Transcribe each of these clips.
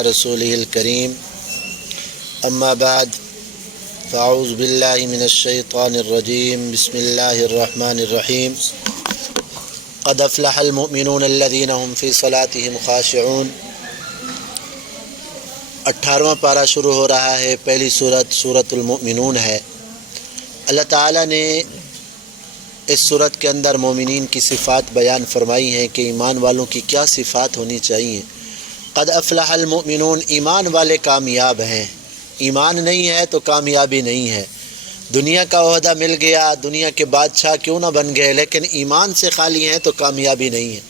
على رسوله الكريم أما بعد فأعوذ بالله من الشيطان الرجيم بسم الله الرحمن الرحيم قد أفلح المؤمنون الذين هم في صلاتهم خاشعون 18واں پارہ شروع ہو رہا ہے۔ پہلی سورۃ المؤمنون ہے۔ اللہ تعالیٰ نے اس سورت کے اندر مومنین کی صفات بیان فرمائی ہیں کہ ایمان والوں کی کیا صفات ہونی چاہیے۔ قد افلح المؤمنون، ایمان والے کامیاب ہیں۔ ایمان نہیں ہے تو کامیابی نہیں ہے۔ دنیا کا عہدہ مل گیا، دنیا کے بادشاہ کیوں نہ بن گئے، لیکن ایمان سے خالی ہیں تو کامیابی نہیں ہے۔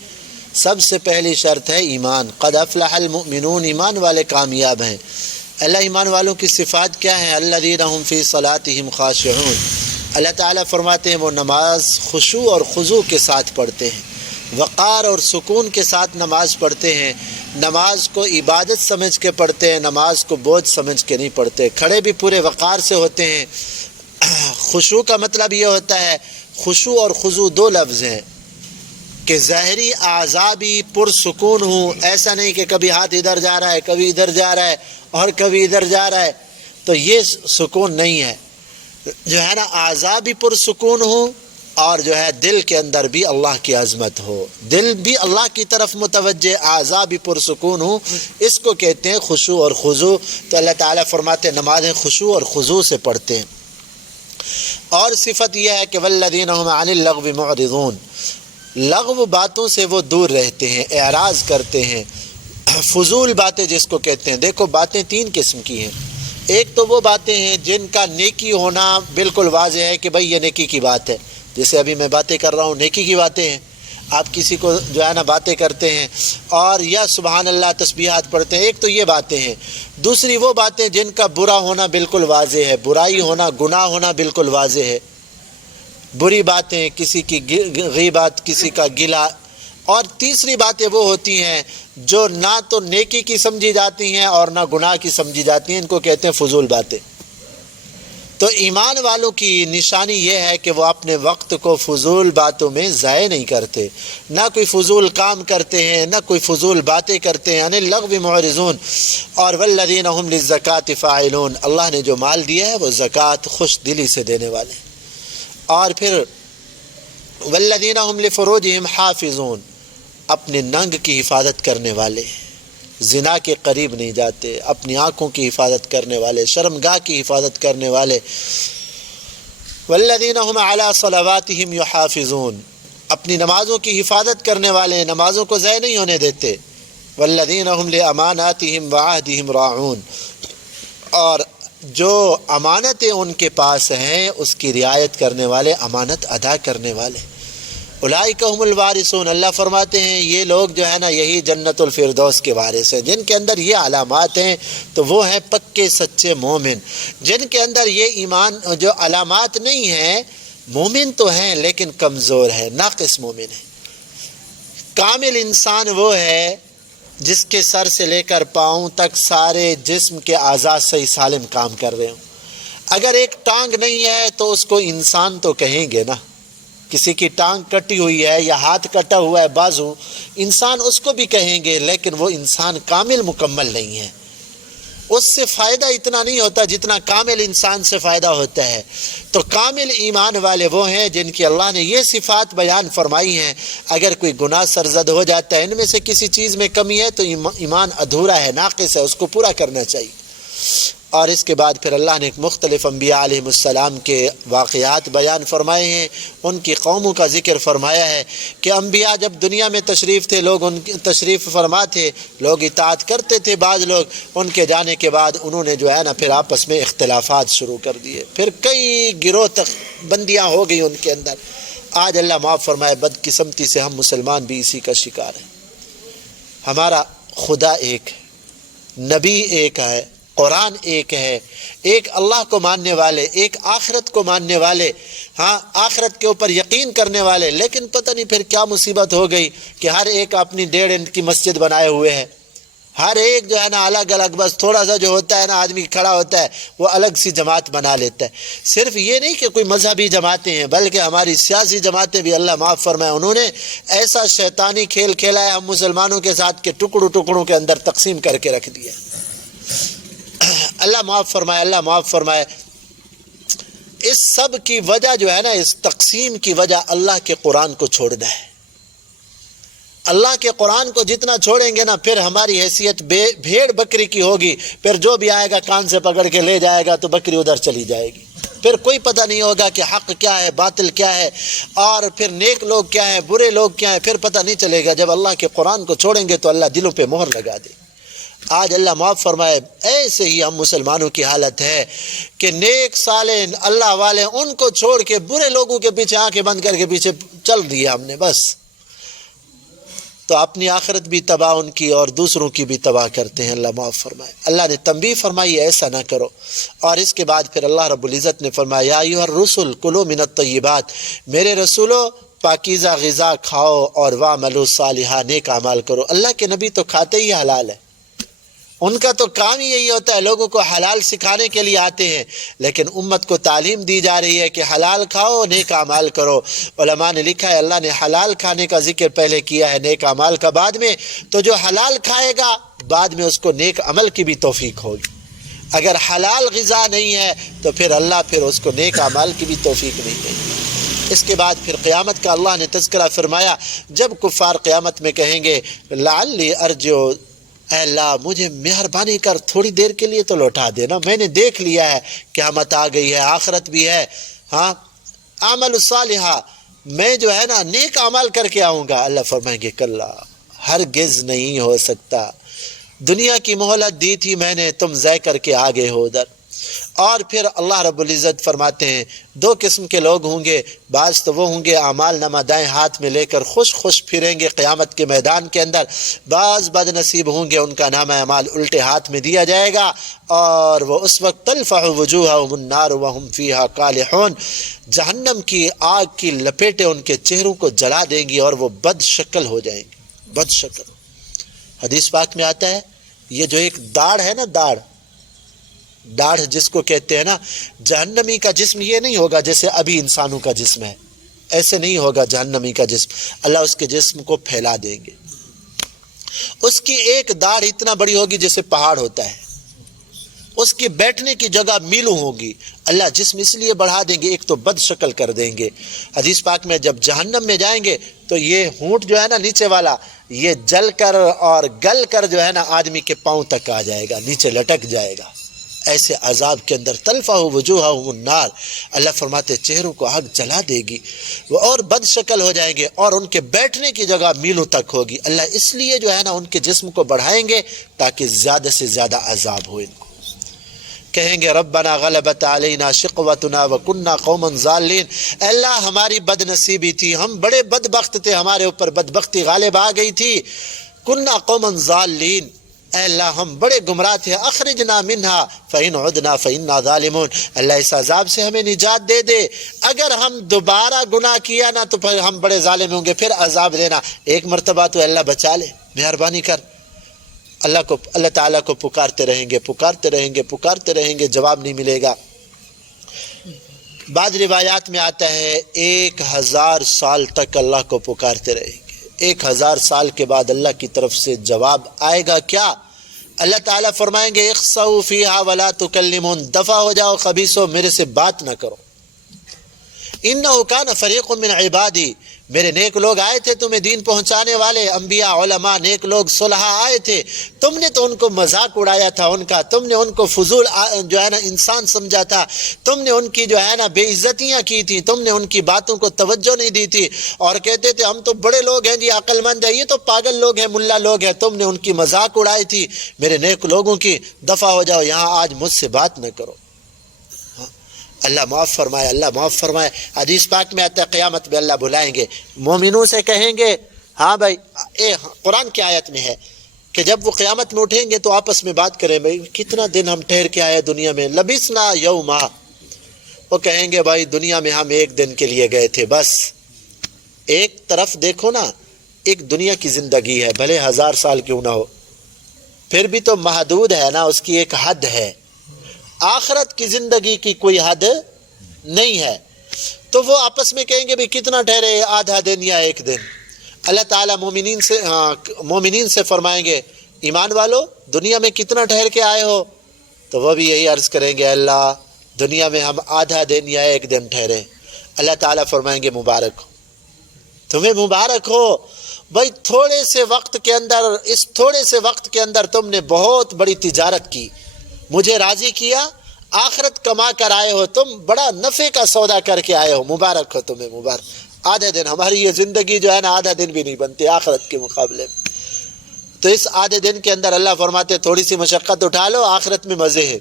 سب سے پہلی شرط ہے ایمان۔ قد افلح المؤمنون، ایمان والے کامیاب ہیں۔ اللہ ایمان والوں کی صفات کیا ہیں؟ الذین هم فی صلاتهم خاشعون، اللہ تعالیٰ فرماتے ہیں وہ نماز خشوع اور خضوع کے ساتھ پڑھتے ہیں، وقار اور سکون کے ساتھ نماز پڑھتے ہیں۔ نماز کو عبادت سمجھ کے پڑھتے ہیں، نماز کو بوجھ سمجھ کے نہیں پڑھتے۔ کھڑے بھی پورے وقار سے ہوتے ہیں۔ خشوع کا مطلب یہ ہوتا ہے، خشوع اور خضوع دو لفظ ہیں کہ ظاہری اعضاء بھی پرسکون ہوں، ایسا نہیں کہ کبھی ہاتھ ادھر جا رہا ہے، کبھی ادھر جا رہا ہے اور کبھی ادھر جا رہا ہے، تو یہ سکون نہیں ہے۔ جو ہے نا اعضاء بھی پرسکون ہوں اور جو ہے دل کے اندر بھی اللہ کی عظمت ہو، دل بھی اللہ کی طرف متوجہ، اعضاء بھی پرسکون ہوں، اس کو کہتے ہیں خشوع اور خضوع۔ تو اللہ تعالیٰ فرماتے ہیں نمازیں خشوع اور خضوع سے پڑھتے ہیں۔ اور صفت یہ ہے کہ والذین هم عن اللغو معرضون، لغو باتوں سے وہ دور رہتے ہیں، اعراض کرتے ہیں، فضول باتیں جس کو کہتے ہیں۔ دیکھو باتیں تین قسم کی ہیں۔ ایک تو وہ باتیں ہیں جن کا نیکی ہونا بالکل واضح ہے کہ بھئی یہ نیکی کی بات ہے، جیسے ابھی میں باتیں کر رہا ہوں، نیکی کی باتیں ہیں۔ آپ کسی کو جو ہے نا باتیں کرتے ہیں اور یا سبحان اللہ تسبیحات پڑھتے ہیں، ایک تو یہ باتیں ہیں۔ دوسری وہ باتیں جن کا برا ہونا بالکل واضح ہے، برائی ہونا، گناہ ہونا بالکل واضح ہے، بری باتیں، کسی کی غیبت، کسی کا گلہ۔ اور تیسری باتیں وہ ہوتی ہیں جو نہ تو نیکی کی سمجھی جاتی ہیں اور نہ گناہ کی سمجھی جاتی ہیں، ان کو کہتے ہیں فضول باتیں۔ تو ایمان والوں کی نشانی یہ ہے کہ وہ اپنے وقت کو فضول باتوں میں ضائع نہیں کرتے، نہ کوئی فضول کام کرتے ہیں، نہ کوئی فضول باتیں کرتے ہیں۔ عن اللغو معرضون، اور والذین هم للزکاة فاعلون، اللہ نے جو مال دیا ہے وہ زکوٰۃ خوش دلی سے دینے والے۔ اور پھر والذین هم لفروجهم حافظون، اپنے ننگ کی حفاظت کرنے والے، زنا کے قریب نہیں جاتے، اپنی آنکھوں کی حفاظت کرنے والے، شرمگاہ کی حفاظت کرنے والے۔ والذین هم علی صلواتهم یحافظون، اپنی نمازوں کی حفاظت کرنے والے، نمازوں کو ضائع نہیں ہونے دیتے۔ والذین هم لاماناتهم وعهدهم راعون، اور جو امانتیں ان کے پاس ہیں اس کی رعایت کرنے والے، امانت ادا کرنے والے۔ اولئک هم الوارثون، اللہ فرماتے ہیں یہ لوگ جو ہے نا یہی جنت الفردوس کے وارث ہیں۔ جن کے اندر یہ علامات ہیں تو وہ ہیں پکے سچے مومن۔ جن کے اندر یہ ایمان جو علامات نہیں ہیں، مومن تو ہیں لیکن کمزور ہے، ناقص مومن ہے۔ کامل انسان وہ ہے جس کے سر سے لے کر پاؤں تک سارے جسم کے اعضاء صحیح سالم کام کر رہے ہوں۔ اگر ایک ٹانگ نہیں ہے تو اس کو انسان تو کہیں گے نا، کسی کی ٹانگ کٹی ہوئی ہے یا ہاتھ کٹا ہوا ہے، بازو، انسان اس کو بھی کہیں گے، لیکن وہ انسان کامل مکمل نہیں ہے۔ اس سے فائدہ اتنا نہیں ہوتا جتنا کامل انسان سے فائدہ ہوتا ہے۔ تو کامل ایمان والے وہ ہیں جن کی اللہ نے یہ صفات بیان فرمائی ہیں۔ اگر کوئی گناہ سرزد ہو جاتا ہے، ان میں سے کسی چیز میں کمی ہے تو ایمان ادھورا ہے، ناقص ہے، اس کو پورا کرنا چاہیے۔ اور اس کے بعد پھر اللہ نے مختلف انبیاء علیہ السلام کے واقعات بیان فرمائے ہیں، ان کی قوموں کا ذکر فرمایا ہے کہ انبیاء جب دنیا میں تشریف تھے، لوگ ان تشریف فرما تھے، لوگ اطاعت کرتے تھے، بعض لوگ ان کے جانے کے بعد انہوں نے جو ہے نا پھر آپس میں اختلافات شروع کر دیے، پھر کئی گروہ تک بندیاں ہو گئی ان کے اندر۔ آج اللہ معاف فرمائے، بدقسمتی سے ہم مسلمان بھی اسی کا شکار ہیں۔ ہمارا خدا ایک ہے، نبی ایک ہے، قرآن ایک ہے، ایک اللہ کو ماننے والے، ایک آخرت کو ماننے والے، ہاں آخرت کے اوپر یقین کرنے والے، لیکن پتہ نہیں پھر کیا مصیبت ہو گئی کہ ہر ایک اپنی 1.5 انچ کی مسجد بنائے ہوئے ہے، ہر ایک جو ہے نا الگ الگ، بس تھوڑا سا جو ہوتا ہے نا آدمی کھڑا ہوتا ہے وہ الگ سی جماعت بنا لیتا ہے۔ صرف یہ نہیں کہ کوئی مذہبی جماعتیں ہیں، بلکہ ہماری سیاسی جماعتیں بھی اللہ معاف فرمائے انہوں نے ایسا شیطانی کھیل کھیلا ہے ہم مسلمانوں کے ساتھ کہ ٹکڑوں ٹکڑوں کے اندر تقسیم کر کے رکھ دیا۔ اللہ معاف فرمائے، اللہ معاف فرمائے۔ اس سب کی وجہ جو ہے نا، اس تقسیم کی وجہ اللہ کے قرآن کو چھوڑنا ہے۔ اللہ کے قرآن کو جتنا چھوڑیں گے نا، پھر ہماری حیثیت بھیڑ بکری کی ہوگی، پھر جو بھی آئے گا کان سے پکڑ کے لے جائے گا تو بکری ادھر چلی جائے گی، پھر کوئی پتہ نہیں ہوگا کہ حق کیا ہے باطل کیا ہے، اور پھر نیک لوگ کیا ہیں برے لوگ کیا ہیں، پھر پتہ نہیں چلے گا۔ جب اللہ کے قرآن کو چھوڑیں گے تو اللہ دلوں پہ مہر لگا دے۔ آج اللہ معاف فرمائے ایسے ہی ہم مسلمانوں کی حالت ہے کہ نیک صالح اللہ والے ان کو چھوڑ کے برے لوگوں کے پیچھے آنکھیں بند کر کے پیچھے چل دیا ہم نے بس، تو اپنی آخرت بھی تباہ ان کی اور دوسروں کی بھی تباہ کرتے ہیں۔ اللہ معاف فرمائے۔ اللہ نے تنبیہ فرمائی ایسا نہ کرو، اور اس کے بعد پھر اللہ رب العزت نے فرمایا یا ایھا الرسل کلوا من الطیبات، میرے رسولو پاکیزہ غذا کھاؤ اور واعملوا صالحا، نیک اعمال کرو۔ اللہ کے نبی تو کھاتے ہی حلال ہے، ان کا تو کام ہی یہی ہوتا ہے، لوگوں کو حلال سکھانے کے لیے آتے ہیں، لیکن امت کو تعلیم دی جا رہی ہے کہ حلال کھاؤ نیک اعمال کرو۔ علماء نے لکھا ہے اللہ نے حلال کھانے کا ذکر پہلے کیا ہے، نیک اعمال کا بعد میں، تو جو حلال کھائے گا بعد میں اس کو نیک عمل کی بھی توفیق ہوگی۔ اگر حلال غذا نہیں ہے تو پھر اللہ پھر اس کو نیک اعمال کی بھی توفیق نہیں دے گی۔ اس کے بعد پھر قیامت کا اللہ نے تذکرہ فرمایا، جب کفار قیامت میں کہیں گے لعلی ارجع، اے اللہ مجھے مہربانی کر تھوڑی دیر کے لیے تو لوٹا دینا، میں نے دیکھ لیا ہے قیامت آ گئی ہے، آخرت بھی ہے، ہاں اعمل صالحا، میں جو ہے نا نیک اعمال کر کے آؤں گا۔ اللہ فرمائیں گے کلا، ہرگز نہیں ہو سکتا، دنیا کی مہلت دی تھی میں نے، تم ضائع کر کے آ گئے ہو ادھر۔ اور پھر اللہ رب العزت فرماتے ہیں دو قسم کے لوگ ہوں گے، بعض تو وہ ہوں گے اعمال نامہ دائیں ہاتھ میں لے کر خوش خوش پھریں گے قیامت کے میدان کے اندر، بعض بد نصیب ہوں گے ان کا نامہ اعمال الٹے ہاتھ میں دیا جائے گا، اور وہ اس وقت تلفح وجوہہم النار وہم فیہا کالحون، جہنم کی آگ کی لپیٹیں ان کے چہروں کو جلا دیں گی اور وہ بد شکل ہو جائیں گے، بد شکل۔ حدیث پاک میں آتا ہے یہ جو ایک داڑھ ہے نا، داڑھ جس کو کہتے ہیں نا، جہنمی کا جسم یہ نہیں ہوگا جیسے ابھی انسانوں کا جسم ہے، ایسے نہیں ہوگا جہنمی کا جسم، اللہ اس کے جسم کو پھیلا دیں گے۔ اس کی ایک داڑھ اتنا بڑی ہوگی جیسے پہاڑ ہوتا ہے، اس کی بیٹھنے کی جگہ میلوں ہوگی، اللہ جسم اس لیے بڑھا دیں گے، ایک تو بد شکل کر دیں گے۔ حدیث پاک میں جب جہنم میں جائیں گے تو یہ ہونٹ جو ہے نا نیچے والا، یہ جل کر اور گل کر جو ہے نا آدمی کے پاؤں تک آ جائے گا، نیچے لٹک جائے گا، ایسے عذاب کے اندر تلفح وجوہہم النار، اللہ فرماتے چہروں کو آگ جلا دے گی، وہ اور بد شکل ہو جائیں گے، اور ان کے بیٹھنے کی جگہ میلوں تک ہوگی۔ اللہ اس لیے جو ہے نا ان کے جسم کو بڑھائیں گے تاکہ زیادہ سے زیادہ عذاب ہو ان کو۔ کہیں گے ربنا غلبت علینا شقوتنا وکنا قوما ضالین، اے اللہ ہماری بد نصیبی تھی، ہم بڑے بدبخت تھے، ہمارے اوپر بدبختی غالب آ گئی تھی، کنا قوما ضالین، اے اللہ ہم بڑے گمراہ تھے، اخرجنا منہا فإن عدنا فإنا ظالمون، اللہ اس عذاب سے ہمیں نجات دے دے، اگر ہم دوبارہ گناہ کیا نا تو پھر ہم بڑے ظالم ہوں گے، پھر عذاب دینا، ایک مرتبہ تو اللہ بچا لے، مہربانی کر۔ اللہ تعالیٰ کو پکارتے رہیں گے، جواب نہیں ملے گا۔ بعض روایات میں آتا ہے 1000 سال تک اللہ کو پکارتے رہیں گے، 1000 سال کے بعد اللہ کی طرف سے جواب آئے گا کیا؟ اللہ تعالیٰ فرمائیں گے اخسؤوا فیہا ولا تکلمون، دفع ہو جاؤ خبیثو، میرے سے بات نہ کرو۔ انہ کان فریق من عبادی، میرے نیک لوگ آئے تھے تمہیں دین پہنچانے والے، انبیاء علماء نیک لوگ صلحاء آئے تھے، تم نے تو ان کو مذاق اڑایا تھا ان کا، تم نے ان کو فضول جو ہے نا انسان سمجھا تھا، تم نے ان کی جو ہے نا بے عزتیاں کی تھی، تم نے ان کی باتوں کو توجہ نہیں دی تھی، اور کہتے تھے ہم تو بڑے لوگ ہیں جی، عقل مند ہے، یہ تو پاگل لوگ ہیں، ملا لوگ ہیں، تم نے ان کی مذاق اڑائی تھی، میرے نیک لوگوں کی، دفع ہو جاؤ، یہاں آج مجھ سے بات نہ کرو۔ اللہ معاف فرمائے، اللہ معاف فرمائے۔ حدیث پاک میں آتا ہے قیامت میں اللہ بلائیں گے، مومنوں سے کہیں گے ہاں بھائی، قرآن کی آیت میں ہے کہ جب وہ قیامت میں اٹھیں گے تو آپس میں بات کریں، بھائی کتنا دن ہم ٹھہر کے آئے دنیا میں، لبثنا یوما، وہ کہیں گے بھائی دنیا میں ہم ایک دن کے لیے گئے تھے بس۔ ایک طرف دیکھو نا، ایک دنیا کی زندگی ہے، بھلے 1000 سال کیوں نہ ہو، پھر بھی تو محدود ہے نا، اس کی ایک حد ہے. آخرت کی زندگی کی کوئی حد نہیں ہے. تو وہ آپس میں کہیں گے بھی کتنا ٹھہرے، آدھا دن یا ایک دن. اللہ تعالیٰ مومنین سے فرمائیں گے ایمان والو دنیا میں کتنا ٹھہر کے آئے ہو؟ تو وہ بھی یہی عرض کریں گے اللہ دنیا میں ہم آدھا دن یا ایک دن ٹھہرے. اللہ تعالیٰ فرمائیں گے مبارک ہو، تمہیں مبارک ہو بھائی، تھوڑے سے وقت کے اندر، اس تھوڑے سے وقت کے اندر تم نے بہت بڑی تجارت کی، مجھے راضی کیا، آخرت کما کر آئے ہو، تم بڑا نفع کا سودا کر کے آئے ہو، مبارک ہو تمہیں، مبارک. آدھے دن، ہماری یہ زندگی جو ہے نا آدھا دن بھی نہیں بنتی آخرت کے مقابلے میں. تو اس آدھے دن کے اندر اللہ فرماتے تھوڑی سی مشقت اٹھا لو، آخرت میں مزے ہے.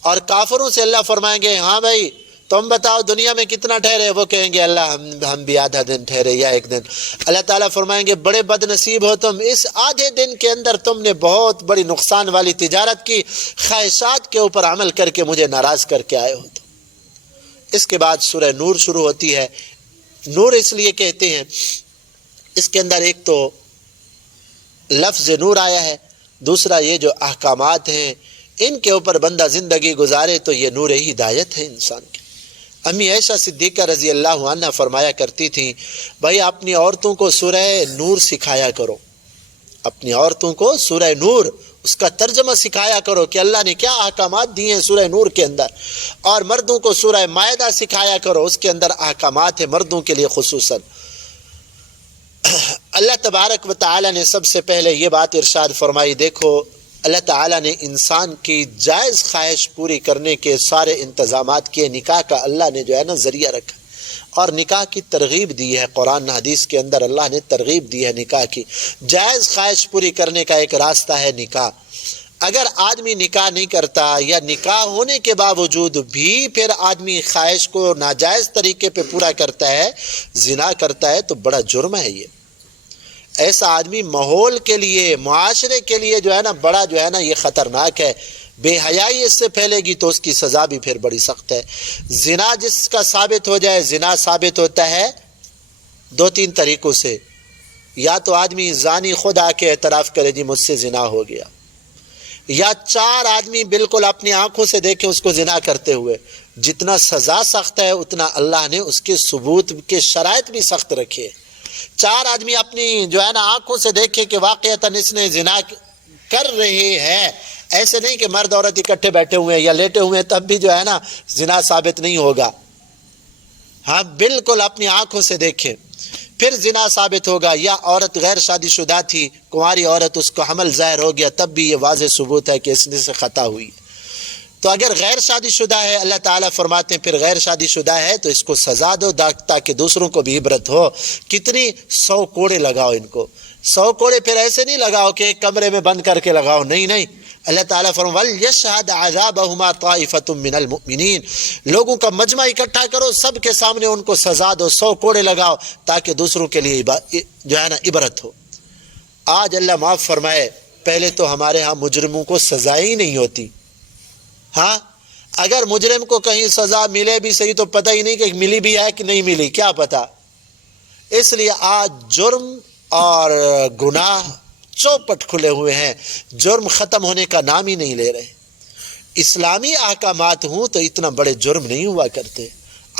اور کافروں سے اللہ فرمائیں گے ہاں بھائی تم بتاؤ دنیا میں کتنا ٹھہرے؟ وہ کہیں گے اللہ ہم بھی آدھا دن ٹھہرے یا ایک دن. اللہ تعالیٰ فرمائیں گے بڑے بد نصیب ہو تم، اس آدھے دن کے اندر تم نے بہت بڑی نقصان والی تجارت کی، خواہشات کے اوپر عمل کر کے مجھے ناراض کر کے آئے ہو. تو اس کے بعد سورہ نور شروع ہوتی ہے. نور اس لیے کہتے ہیں، اس کے اندر ایک تو لفظ نور آیا ہے، دوسرا یہ جو احکامات ہیں ان کے اوپر بندہ زندگی گزارے تو یہ نور ہدایت ہے انسان کی. امی عائشہ صدیقہ رضی اللہ عنہ فرمایا کرتی تھیں بھائی اپنی عورتوں کو سورہ نور سکھایا کرو، اپنی عورتوں کو سورہ نور اس کا ترجمہ سکھایا کرو کہ اللہ نے کیا احکامات دیے ہیں سورہ نور کے اندر. اور مردوں کو سورہ مائدہ سکھایا کرو، اس کے اندر احکامات ہیں مردوں کے لیے خصوصاً. اللہ تبارک و تعالی نے سب سے پہلے یہ بات ارشاد فرمائی، دیکھو اللہ تعالیٰ نے انسان کی جائز خواہش پوری کرنے کے سارے انتظامات کیے. نکاح کا اللہ نے جو ہے نا ذریعہ رکھا اور نکاح کی ترغیب دی ہے. قرآن حدیث کے اندر اللہ نے ترغیب دی ہے نکاح کی. جائز خواہش پوری کرنے کا ایک راستہ ہے نکاح. اگر آدمی نکاح نہیں کرتا یا نکاح ہونے کے باوجود بھی پھر آدمی خواہش کو ناجائز طریقے پہ پورا کرتا ہے، زنا کرتا ہے، تو بڑا جرم ہے یہ. ایسا آدمی ماحول کے لیے، معاشرے کے لیے جو ہے نا بڑا جو ہے نا یہ خطرناک ہے. بے حیائی اس سے پھیلے گی تو اس کی سزا بھی پھر بڑی سخت ہے. زنا جس کا ثابت ہو جائے، زنا ثابت ہوتا ہے دو تین طریقوں سے. یا تو آدمی زانی خود آ کے اعتراف کرے جی مجھ سے زنا ہو گیا، یا چار آدمی بالکل اپنی آنکھوں سے دیکھے اس کو زنا کرتے ہوئے. جتنا سزا سخت ہے اتنا اللہ نے اس کے ثبوت کے شرائط بھی سخت رکھے. چار آدمی اپنی جو ہے نا آنکھوں سے دیکھے کہ واقعتاً اس نے زنا کر رہے ہیں، ایسے نہیں کہ مرد عورت اکٹھے بیٹھے ہوئے ہیں یا لیٹے ہوئے ہیں تب بھی جو ہے نا زنا ثابت نہیں ہوگا. ہاں بالکل اپنی آنکھوں سے دیکھے پھر زنا ثابت ہوگا. یا عورت غیر شادی شدہ تھی، کنواری عورت، اس کو حمل ظاہر ہو گیا، تب بھی یہ واضح ثبوت ہے کہ اس نے سے خطا ہوئی. تو اگر غیر شادی شدہ ہے اللہ تعالیٰ فرماتے ہیں پھر غیر شادی شدہ ہے تو اس کو سزا دو تاکہ دوسروں کو بھی عبرت ہو. کتنی 100 کوڑے لگاؤ ان کو. 100 کوڑے پھر ایسے نہیں لگاؤ کہ ایک کمرے میں بند کر کے لگاؤ، نہیں. اللہ تعالیٰ فرماتے وَلْيَشْهَدْ عَذَابَهُمَا طَائِفَةٌ مِّنَ الْمُؤْمِنِينَ. لوگوں کا مجمع اکٹھا کرو، سب کے سامنے ان کو سزا دو، 100 کوڑے لگاؤ تاکہ دوسروں کے لیے جو ہے نا عبرت ہو. آج اللہ معاف فرمائے، پہلے تو ہمارے ہاں مجرموں کو سزا ہی نہیں ہوتی. ہاں اگر مجرم کو کہیں سزا ملے بھی صحیح تو پتہ ہی نہیں کہ ملی بھی ہے کہ نہیں ملی، کیا پتا. اس لیے آج جرم اور گناہ چوپٹ کھلے ہوئے ہیں، جرم ختم ہونے کا نام ہی نہیں لے رہے. اسلامی احکامات ہوں تو اتنا بڑے جرم نہیں ہوا کرتے.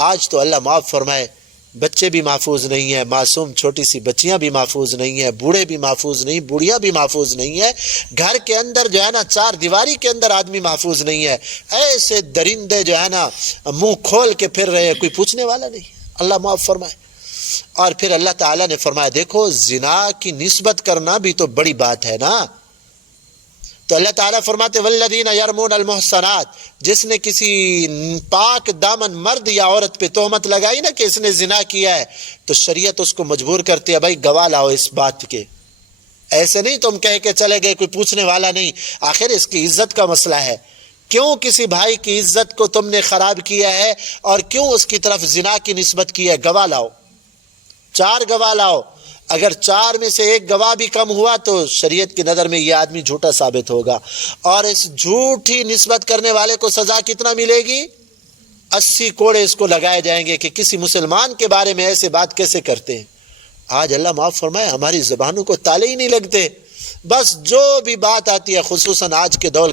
آج تو اللہ معاف فرمائے بچے بھی محفوظ نہیں ہیں، معصوم چھوٹی سی بچیاں بھی محفوظ نہیں ہیں، بوڑھے بھی محفوظ نہیں، بوڑھیاں بھی محفوظ نہیں ہیں. گھر کے اندر جو ہے نا چار دیواری کے اندر آدمی محفوظ نہیں ہے. ایسے درندے جو ہے نا منہ کھول کے پھر رہے، کوئی پوچھنے والا نہیں. اللہ معاف فرمائے. اور پھر اللہ تعالیٰ نے فرمایا دیکھو زنا کی نسبت کرنا بھی تو بڑی بات ہے نا. تو اللہ تعالیٰ فرماتے والذین یرمون المحصنات، جس نے کسی پاک دامن مرد یا عورت پہ تہمت لگائی نا کہ اس نے زنا کیا ہے، تو شریعت اس کو مجبور کرتی ہے بھائی گواہ لاؤ اس بات کے. ایسے نہیں تم کہہ کے چلے گئے کوئی پوچھنے والا نہیں. آخر اس کی عزت کا مسئلہ ہے. کیوں کسی بھائی کی عزت کو تم نے خراب کیا ہے اور کیوں اس کی طرف زنا کی نسبت کی ہے؟ گواہ لاؤ، 4 گواہ لاؤ. اگر 4 میں سے 1 گواہ بھی کم ہوا تو شریعت کی نظر میں یہ آدمی جھوٹا ثابت ہوگا. اور اس جھوٹی نسبت کرنے والے کو سزا کتنا ملے گی؟ 80 کوڑے اس کو لگائے جائیں گے کہ کسی مسلمان کے بارے میں ایسے بات کیسے کرتے ہیں. آج اللہ معاف فرمائے ہماری زبانوں کو تالے ہی نہیں لگتے. بس جو بھی بات آتی ہے خصوصاً آج کے دور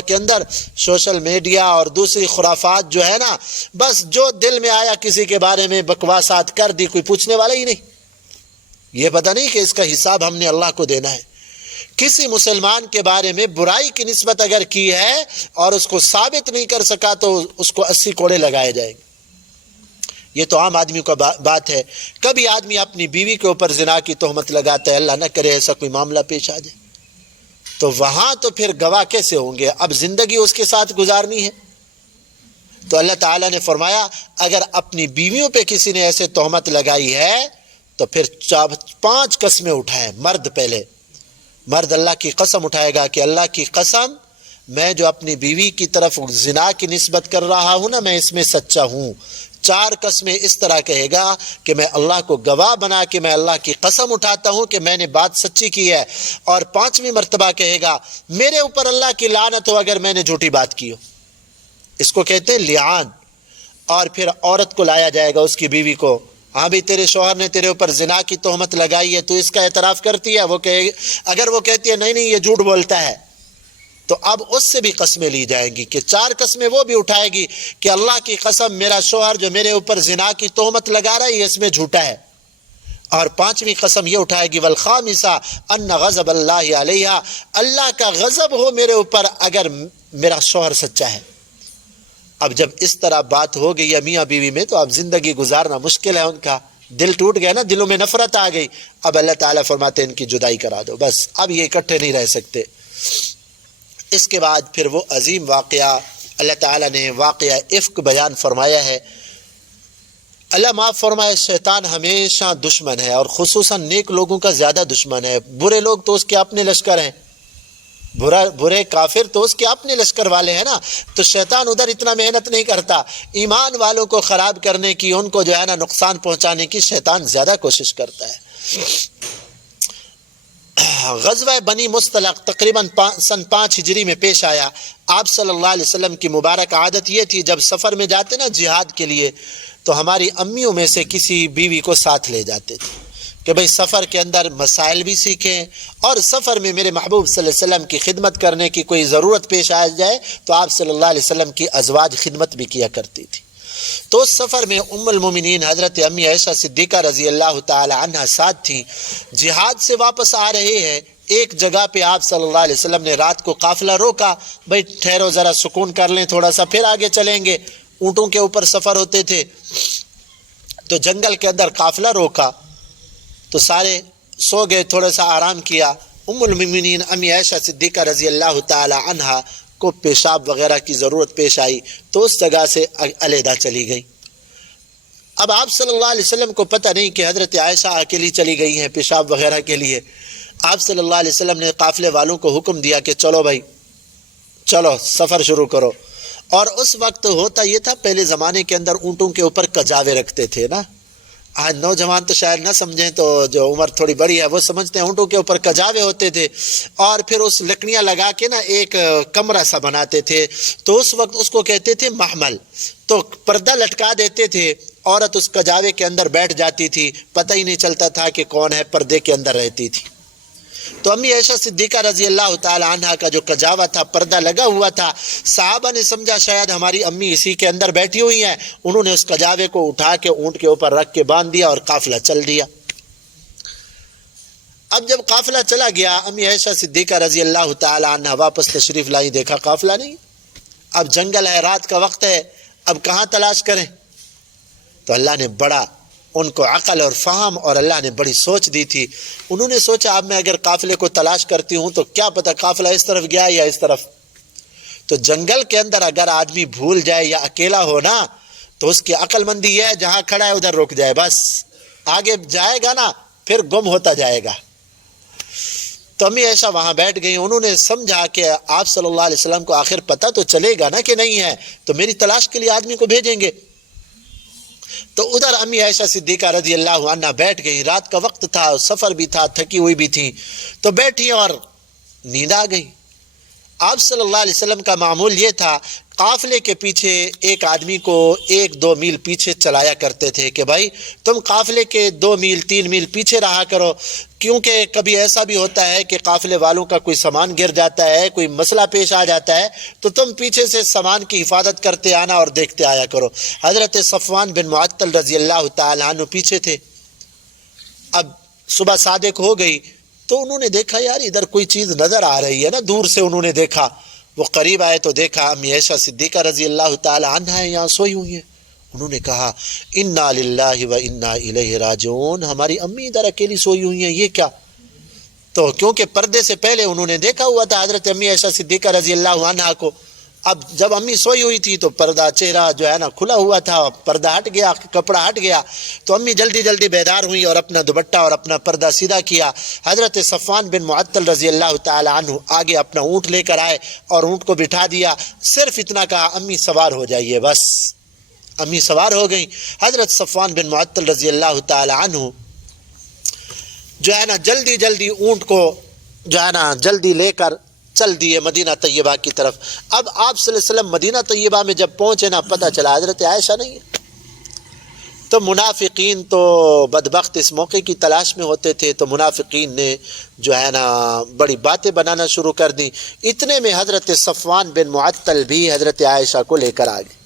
کے اندر سوشل میڈیا اور دوسری خرافات جو ہے نا، بس جو دل میں آیا کسی کے بارے میں بکواسات کر دی، کوئی پوچھنے والا ہی نہیں۔ یہ پتہ نہیں کہ اس کا حساب ہم نے اللہ کو دینا ہے۔ کسی مسلمان کے بارے میں برائی کی نسبت اگر کی ہے اور اس کو ثابت نہیں کر سکا تو اس کو 80 کوڑے لگائے جائیں گے۔ یہ تو عام آدمی کا بات ہے۔ کبھی آدمی اپنی بیوی کے اوپر زنا کی تہمت لگاتا ہے، اللہ نہ کرے ایسا کوئی معاملہ پیش آ جائے، تو وہاں تو پھر گواہ کیسے ہوں گے؟ اب زندگی اس کے ساتھ گزارنی ہے۔ تو اللہ تعالیٰ نے فرمایا اگر اپنی بیویوں پہ کسی نے ایسے تہمت لگائی ہے تو پھر 5 قسمیں اٹھائیں۔ مرد اللہ کی قسم اٹھائے گا کہ اللہ کی قسم میں جو اپنی بیوی کی طرف زنا کی نسبت کر رہا ہوں نا، میں اس میں سچا ہوں۔ 4 قسمیں اس طرح کہے گا کہ میں اللہ کو گواہ بنا کے میں اللہ کی قسم اٹھاتا ہوں کہ میں نے بات سچی کی ہے، اور 5ویں مرتبہ کہے گا میرے اوپر اللہ کی لعنت ہو اگر میں نے جھوٹی بات کی ہو۔ اس کو کہتے ہیں لعان۔ اور پھر عورت کو لایا جائے گا، اس کی بیوی کو، ہاں بھی تیرے شوہر نے تیرے اوپر زنا کی تہمت لگائی ہے، تو اس کا اعتراف کرتی ہے؟ اگر وہ کہتی ہے نہیں یہ جھوٹ بولتا ہے، تو اب اس سے بھی قسمیں لی جائیں گی کہ 4 قسمیں وہ بھی اٹھائے گی کہ اللہ کی قسم میرا شوہر جو میرے اوپر زنا کی تہمت لگا رہا ہے یہ اس میں جھوٹا ہے۔ اور 5ویں قسم یہ اٹھائے گی والخامسہ ان غضب اللہ علیہ، اللہ کا غضب ہو میرے اوپر اگر میرا شوہر سچا ہے۔ اب جب اس طرح بات ہو گئی ہے میاں بیوی میں، تو اب زندگی گزارنا مشکل ہے، ان کا دل ٹوٹ گیا نا، دلوں میں نفرت آ گئی۔ اب اللہ تعالیٰ فرماتے ہیں ان کی جدائی کرا دو، بس اب یہ اکٹھے نہیں رہ سکتے۔ اس کے بعد پھر وہ عظیم واقعہ اللہ تعالیٰ نے واقعہ افک بیان فرمایا ہے۔ اللہ معاف فرمائے، شیطان ہمیشہ دشمن ہے، اور خصوصاً نیک لوگوں کا زیادہ دشمن ہے۔ برے لوگ تو اس کے اپنے لشکر ہیں، برے کافر تو اس کے اپنے لشکر والے ہیں نا، تو شیطان ادھر اتنا محنت نہیں کرتا۔ ایمان والوں کو خراب کرنے کی، ان کو جو ہے نا نقصان پہنچانے کی شیطان زیادہ کوشش کرتا ہے۔ غزوہ بنی مصطلق تقریباً سن 5 ہجری میں پیش آیا۔ آپ صلی اللہ علیہ وسلم کی مبارک عادت یہ تھی جب سفر میں جاتے نا جہاد کے لیے، تو ہماری امیوں میں سے کسی بیوی کو ساتھ لے جاتے تھے کہ بھئی سفر کے اندر مسائل بھی سیکھیں، اور سفر میں میرے محبوب صلی اللہ علیہ وسلم کی خدمت کرنے کی کوئی ضرورت پیش آ جائے تو آپ صلی اللہ علیہ وسلم کی ازواج خدمت بھی کیا کرتی تھی۔ تو اس سفر میں ام المومنین حضرت امی عائشہ صدیقہ رضی اللہ تعالی عنہ ساتھ تھیں۔ جہاد سے واپس آ رہے ہیں، ایک جگہ پہ آپ صلی اللہ علیہ وسلم نے رات کو قافلہ روکا، بھئی ٹھہرو ذرا سکون کر لیں تھوڑا سا، پھر آگے چلیں گے۔ اونٹوں کے اوپر سفر ہوتے تھے، تو جنگل کے اندر قافلہ روکا تو سارے سو گئے، تھوڑا سا آرام کیا۔ ام المومنین امی عائشہ صدیقہ رضی اللہ تعالی عنہ کو پیشاب وغیرہ کی ضرورت پیش آئی، تو اس جگہ سے علیحدہ چلی گئی۔ اب آپ صلی اللہ علیہ وسلم کو پتہ نہیں کہ حضرت عائشہ اکیلی چلی گئی ہیں پیشاب وغیرہ کے لیے۔ آپ صلی اللہ علیہ وسلم نے قافلے والوں کو حکم دیا کہ چلو بھائی چلو سفر شروع کرو۔ اور اس وقت ہوتا یہ تھا، پہلے زمانے کے اندر اونٹوں کے اوپر کجاوے رکھتے تھے نا۔ آج نوجوان تو شاید نہ سمجھیں، تو جو عمر تھوڑی بڑی ہے وہ سمجھتے ہیں اونٹوں کے اوپر کجاوے ہوتے تھے، اور پھر اس لکڑیاں لگا کے نا ایک کمرہ سا بناتے تھے، تو اس وقت اس کو کہتے تھے محمل۔ تو پردہ لٹکا دیتے تھے، عورت اس کجاوے کے اندر بیٹھ جاتی تھی، پتہ ہی نہیں چلتا تھا کہ کون ہے، پردے کے اندر رہتی تھی۔ تو امی عائشہ صدیقہ رضی اللہ تعالی عنہ کا جو کجاوا تھا، پردہ لگا ہوا تھا، صحابہ نے سمجھا شاید ہماری امی اسی کے اندر بیٹھی ہوئی ہیں، انہوں نے اس کجاوے کو اٹھا کے اونٹ کے اوپر رکھ کے باندھ دیا اور قافلہ چل دیا۔ اب جب قافلہ چلا گیا، امی عائشہ صدیقہ رضی اللہ تعالی عنہ واپس تشریف لائی، دیکھا قافلہ نہیں۔ اب جنگل ہے، رات کا وقت ہے، اب کہاں تلاش کریں؟ تو اللہ نے بڑا ان کو عقل اور فہم اور اللہ نے بڑی سوچ دی تھی۔ انہوں نے سوچا اب میں اگر قافلے کو تلاش کرتی ہوں تو کیا پتہ قافلہ اس طرف گیا یا اس طرف۔ تو جنگل کے اندر اگر آدمی بھول جائے یا اکیلا ہو نا، تو اس کی عقل مندی یہ ہے جہاں کھڑا ہے ادھر رک جائے، بس آگے جائے گا نا پھر گم ہوتا جائے گا۔ تو امی عائشہ وہاں بیٹھ گئی، انہوں نے سمجھا کہ آپ صلی اللہ علیہ وسلم کو آخر پتہ تو چلے گا نا کہ نہیں ہے، تو میری تلاش کے لیے آدمی کو بھیجیں گے۔ تو ادھر امی عائشہ صدیقہ رضی اللہ عنہ بیٹھ گئی، رات کا وقت تھا، سفر بھی تھا، تھکی ہوئی بھی تھی، تو بیٹھی اور نیند آ گئی۔ آپ صلی اللہ علیہ وسلم کا معمول یہ تھا قافلے کے پیچھے ایک آدمی کو 1-2 میل پیچھے چلایا کرتے تھے کہ بھائی تم قافلے کے 2 میل 3 میل پیچھے رہا کرو، کیونکہ کبھی ایسا بھی ہوتا ہے کہ قافلے والوں کا کوئی سامان گر جاتا ہے، کوئی مسئلہ پیش آ جاتا ہے، تو تم پیچھے سے سامان کی حفاظت کرتے آنا اور دیکھتے آیا کرو۔ حضرت صفوان بن معطل رضی اللہ تعالی عنہ پیچھے تھے۔ اب صبح صادق ہو گئی تو انہوں نے دیکھا یار ادھر کوئی چیز نظر آ رہی ہے نا، دور سے انہوں نے دیکھا، وہ قریب آئے تو دیکھا امی عائشہ صدیقہ رضی اللہ تعالی عنہا یہاں سوئی ہوئی ہیں۔ انہوں نے کہا انا للہ و انا الیہ راجعون، ہماری امی ادھر اکیلی سوئی ہوئی ہیں، یہ کیا؟ تو کیونکہ پردے سے پہلے انہوں نے دیکھا ہوا تھا حضرت امی عائشہ صدیقہ رضی اللہ عنہا کو۔ اب جب امی سوئی ہوئی تھی تو پردہ چہرہ جو ہے نا کھلا ہوا تھا، پردہ ہٹ گیا، کپڑا ہٹ گیا، تو امی جلدی جلدی بیدار ہوئی اور اپنا دوپٹہ اور اپنا پردہ سیدھا کیا۔ حضرت صفوان بن معطل رضی اللہ تعالی عنہ آگے اپنا اونٹ لے کر آئے اور اونٹ کو بٹھا دیا، صرف اتنا کہا امی سوار ہو جائیے، بس امی سوار ہو گئیں۔ حضرت صفوان بن معطل رضی اللہ تعالی عنہ جو ہے نا جلدی جلدی اونٹ کو جو ہے نا جلدی لے کر چل دیے مدینہ طیبہ کی طرف۔ اب آپ صلی اللہ علیہ وسلم مدینہ طیبہ میں جب پہنچے نا، پتہ چلا حضرت عائشہ نہیں ہے۔ تو منافقین تو بدبخت اس موقع کی تلاش میں ہوتے تھے، تو منافقین نے جو ہے نا بڑی باتیں بنانا شروع کر دی۔ اتنے میں حضرت صفوان بن معطل بھی حضرت عائشہ کو لے کر آ گئے،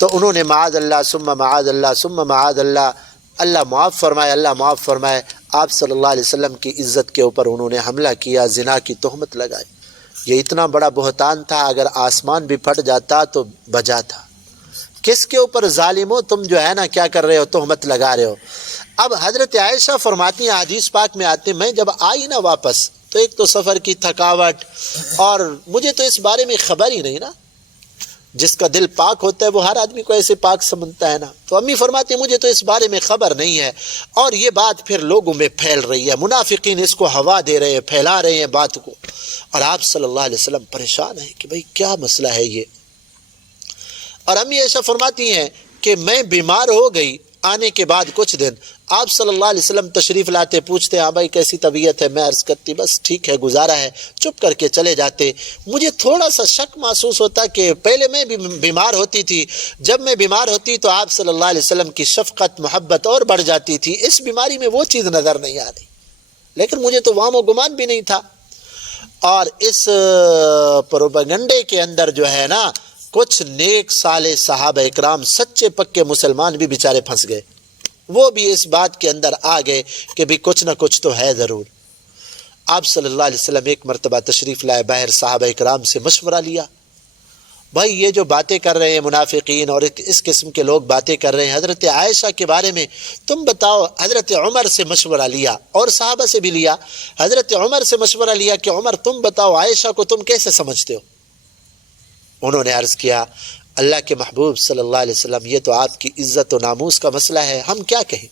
تو انہوں نے معاذ اللہ ثم معاذ اللہ ثم معاذ اللہ، اللہ معاف فرمائے، اللہ معاف فرمائے، آپ صلی اللہ علیہ وسلم کی عزت کے اوپر انہوں نے حملہ کیا، زنا کی تہمت لگائی۔ یہ اتنا بڑا بہتان تھا، اگر آسمان بھی پھٹ جاتا تو بجا تھا۔ کس کے اوپر ظالمو تم جو ہے نا کیا کر رہے ہو، تہمت لگا رہے ہو۔ اب حضرت عائشہ فرماتی ہیں، حدیث پاک میں آتے، میں جب آئی نا واپس تو ایک تو سفر کی تھکاوٹ، اور مجھے تو اس بارے میں خبر ہی نہیں نا، جس کا دل پاک ہوتا ہے وہ ہر آدمی کو ایسے پاک سمجھتا ہے نا، تو امی فرماتی ہیں مجھے تو اس بارے میں خبر نہیں ہے، اور یہ بات پھر لوگوں میں پھیل رہی ہے، منافقین اس کو ہوا دے رہے ہیں، پھیلا رہے ہیں بات کو، اور آپ صلی اللہ علیہ وسلم پریشان ہیں کہ بھئی کیا مسئلہ ہے یہ۔ اور امی ایسا فرماتی ہیں کہ میں بیمار ہو گئی، آنے کے بعد کچھ دن آپ صلی اللہ علیہ وسلم تشریف لاتے، پوچھتے ہاں بھائی کیسی طبیعت ہے، میں عرض کرتی بس ٹھیک ہے، گزارا ہے، چپ کر کے چلے جاتے۔ مجھے تھوڑا سا شک محسوس ہوتا کہ پہلے میں بھی بیمار ہوتی تھی، جب میں بیمار ہوتی تو آپ صلی اللہ علیہ وسلم کی شفقت محبت اور بڑھ جاتی تھی، اس بیماری میں وہ چیز نظر نہیں آ رہی، لیکن مجھے تو وہم و گمان بھی نہیں تھا۔ اور اس پروپیگنڈے کے اندر جو ہے نا کچھ نیک صالح صحابہ اکرام سچے پکے مسلمان بھی بیچارے پھنس گئے، وہ بھی اس بات کے اندر آ گئے کہ بھی کچھ نہ کچھ تو ہے ضرور۔ آپ صلی اللہ علیہ وسلم ایک مرتبہ تشریف لائے باہر، صحابہ اکرام سے مشورہ لیا، بھائی یہ جو باتیں کر رہے ہیں منافقین اور اس قسم کے لوگ باتیں کر رہے ہیں حضرت عائشہ کے بارے میں، تم بتاؤ۔ حضرت عمر سے مشورہ لیا اور صحابہ سے بھی لیا، حضرت عمر سے مشورہ لیا کہ عمر تم بتاؤ عائشہ کو تم کیسے سمجھتے ہو؟ انہوں نے عرض کیا اللہ کے محبوب صلی اللہ علیہ وسلم یہ تو آپ کی عزت و ناموس کا مسئلہ ہے، ہم کیا کہیں؟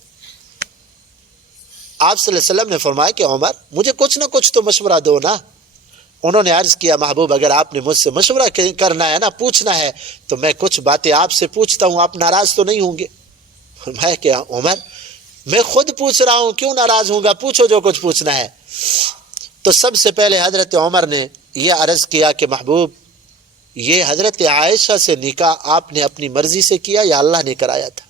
آپ صلی اللہ علیہ وسلم نے فرمایا کہ عمر مجھے کچھ نہ کچھ تو مشورہ دو نا۔ انہوں نے عرض کیا محبوب اگر آپ نے مجھ سے مشورہ کرنا ہے نا، پوچھنا ہے، تو میں کچھ باتیں آپ سے پوچھتا ہوں، آپ ناراض تو نہیں ہوں گے؟ میں کہ عمر میں خود پوچھ رہا ہوں، کیوں ناراض ہوں گا، پوچھو جو کچھ پوچھنا ہے۔ تو سب سے پہلے حضرت عمر نے یہ عرض کیا کہ محبوب یہ حضرت عائشہ سے نکاح آپ نے اپنی مرضی سے کیا یا اللہ نے کرایا تھا؟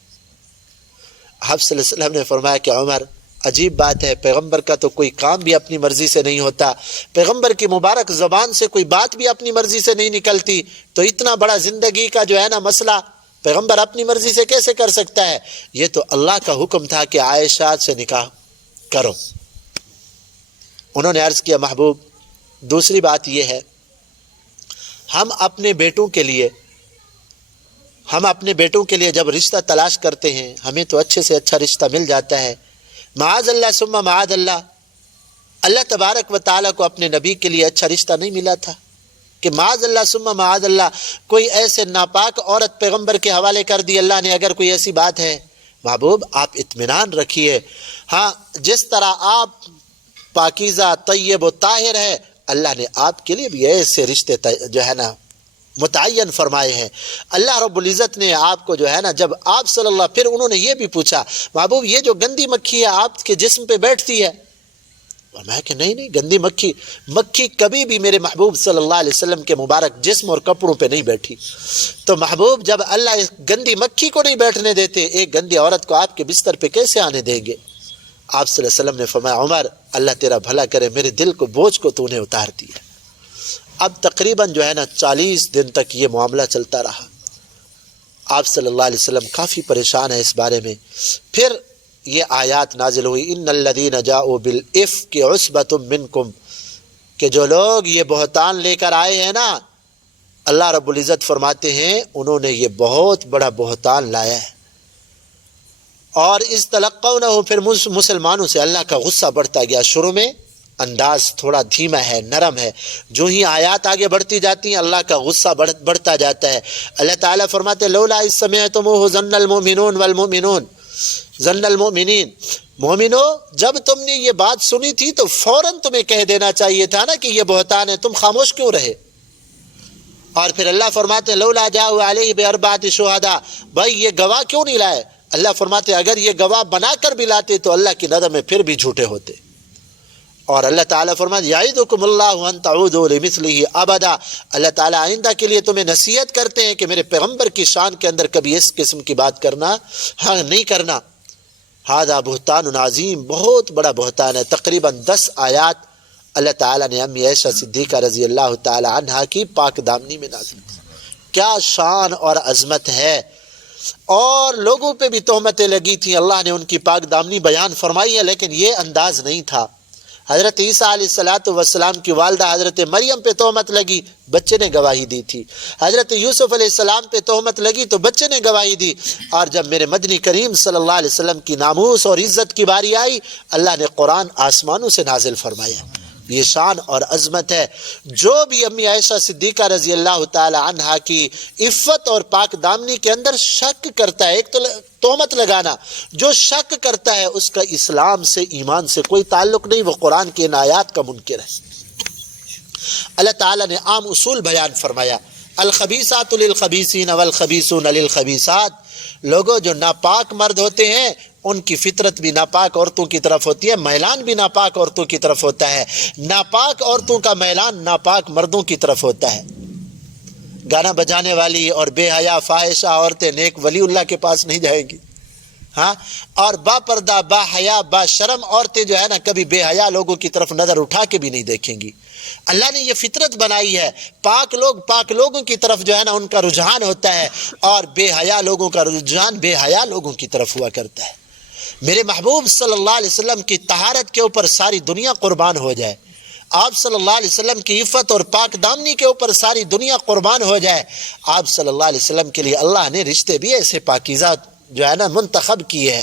آپ صلی اللہ علیہ وسلم نے فرمایا کہ عمر عجیب بات ہے، پیغمبر کا تو کوئی کام بھی اپنی مرضی سے نہیں ہوتا، پیغمبر کی مبارک زبان سے کوئی بات بھی اپنی مرضی سے نہیں نکلتی، تو اتنا بڑا زندگی کا جو ہے نا مسئلہ پیغمبر اپنی مرضی سے کیسے کر سکتا ہے؟ یہ تو اللہ کا حکم تھا کہ عائشہ سے نکاح کرو۔ انہوں نے عرض کیا محبوب دوسری بات یہ ہے، ہم اپنے بیٹوں کے لیے جب رشتہ تلاش کرتے ہیں ہمیں تو اچھے سے اچھا رشتہ مل جاتا ہے، معاذ اللہ ثم معاذ اللہ، اللہ تبارک و تعالیٰ کو اپنے نبی کے لیے اچھا رشتہ نہیں ملا تھا کہ معاذ اللہ ثم معاذ اللہ کوئی ایسے ناپاک عورت پیغمبر کے حوالے کر دی اللہ نے، اگر کوئی ایسی بات ہے محبوب آپ اطمینان رکھیے، ہاں جس طرح آپ پاکیزہ طیب و طاہر ہے اللہ نے آپ کے لیے بھی ایسے رشتے جو ہے نا متعین فرمائے ہیں۔ اللہ رب العزت نے آپ کو جو ہے نا جب آپ صلی اللہ، پھر انہوں نے یہ بھی پوچھا محبوب یہ جو گندی مکھی ہے آپ کے جسم پہ بیٹھتی ہے فرمایا کہ نہیں گندی مکھی کبھی بھی میرے محبوب صلی اللہ علیہ وسلم کے مبارک جسم اور کپڑوں پہ نہیں بیٹھی. تو محبوب جب اللہ اس گندی مکھی کو نہیں بیٹھنے دیتے، ایک گندی عورت کو آپ کے بستر پہ کیسے آنے دیں گے؟ آپ صلی اللہ علیہ وسلم نے فرمایا عمر اللہ تیرا بھلا کرے، میرے دل کو بوجھ کو تو نے اتار دیا. اب تقریباً 40 دن تک یہ معاملہ چلتا رہا. آپ صلی اللہ علیہ وسلم کافی پریشان ہیں اس بارے میں. پھر یہ آیات نازل ہوئی ان الذین جاؤوا بالافک عصبۃ منکم، کہ جو لوگ یہ بہتان لے کر آئے ہیں نا، اللہ رب العزت فرماتے ہیں انہوں نے یہ بہت بڑا بہتان لایا ہے. اور اس تلقونہ، پھر مسلمانوں سے اللہ کا غصہ بڑھتا گیا. شروع میں انداز تھوڑا دھیما ہے، نرم ہے، جو ہی آیات آگے بڑھتی جاتی ہیں اللہ کا غصہ بڑھتا جاتا ہے. اللہ تعالیٰ فرماتے لولا اذ سمعتموہ ظن المؤمنون والمؤمنون ظن المؤمنین، مومنو جب تم نے یہ بات سنی تھی تو فوراً تمہیں کہہ دینا چاہیے تھا نا کہ یہ بہتان ہے، تم خاموش کیوں رہے؟ اور پھر اللہ فرماتے لولا جاؤ علیہ باربعۃ شہداء، بھائی یہ گواہ کیوں نہیں لائے؟ اللہ فرماتے اگر یہ گواہ بنا کر بھی لاتے تو اللہ کی نظر میں پھر بھی جھوٹے ہوتے. اور اللہ تعالیٰ فرماتے یعظکم اللہ ان تعودوا لمثلہ ابدا، اللہ تعالیٰ آئندہ کے لیے تمہیں نصیحت کرتے ہیں کہ میرے پیغمبر کی شان کے اندر کبھی اس قسم کی بات کرنا نہیں کرنا. ھذا بہتان عظیم، بہت بڑا بہتان ہے. تقریباً 10 آیات اللہ تعالیٰ نے امی عائشہ صدیقہ رضی اللہ تعالی عنہا کی پاک دامنی میں نازل کی. کیا شان اور عظمت ہے. اور لوگوں پہ بھی تہمتیں لگی تھیں، اللہ نے ان کی پاک دامنی بیان فرمائی ہے، لیکن یہ انداز نہیں تھا. حضرت عیسیٰ علیہ السلام کی والدہ حضرت مریم پہ تہمت لگی، بچے نے گواہی دی تھی. حضرت یوسف علیہ السلام پہ تہمت لگی تو بچے نے گواہی دی. اور جب میرے مدنی کریم صلی اللہ علیہ وسلم کی ناموس اور عزت کی باری آئی، اللہ نے قرآن آسمانوں سے نازل فرمایا. یہ شان اور عظمت ہے. جو بھی امی عائشہ صدیقہ رضی اللہ تعالی عنہا کی عفت اور پاک دامنی کے اندر شک کرتا ہے، ایک تو تہمت لگانا، جو شک کرتا ہے اس کا اسلام سے ایمان سے کوئی تعلق نہیں، وہ قرآن کی ان آیات کا منکر ہے. اللہ تعالیٰ نے عام اصول بیان فرمایا الخبیثات للخبیثین والخبیثون للخبیثات. لوگوں جو ناپاک مرد ہوتے ہیں ان کی فطرت بھی ناپاک عورتوں کی طرف ہوتی ہے، میلان بھی ناپاک عورتوں کی طرف ہوتا ہے. ناپاک عورتوں کا میلان ناپاک مردوں کی طرف ہوتا ہے. گانا بجانے والی اور بے حیا فاحشہ عورتیں نیک ولی اللہ کے پاس نہیں جائیں گی. ہاں، اور با پردہ با حیا با شرم عورتیں جو ہے نا کبھی بے حیا لوگوں کی طرف نظر اٹھا کے بھی نہیں دیکھیں گی. اللہ نے یہ فطرت بنائی ہے. پاک لوگوں کی طرف جو ہے نا ان کا رجحان ہوتا ہے، اور بے حیا لوگوں کا رجحان بے حیا لوگوں کی طرف ہوا کرتا ہے. میرے محبوب صلی اللہ علیہ وسلم کی طہارت کے اوپر ساری دنیا قربان ہو جائے، آپ صلی اللہ علیہ وسلم کی عفت اور پاک دامنی کے اوپر ساری دنیا قربان ہو جائے. آپ صلی اللہ علیہ وسلم کے لیے اللہ نے رشتے بھی ایسے پاکیزہ جو ہے نا منتخب کیے ہیں.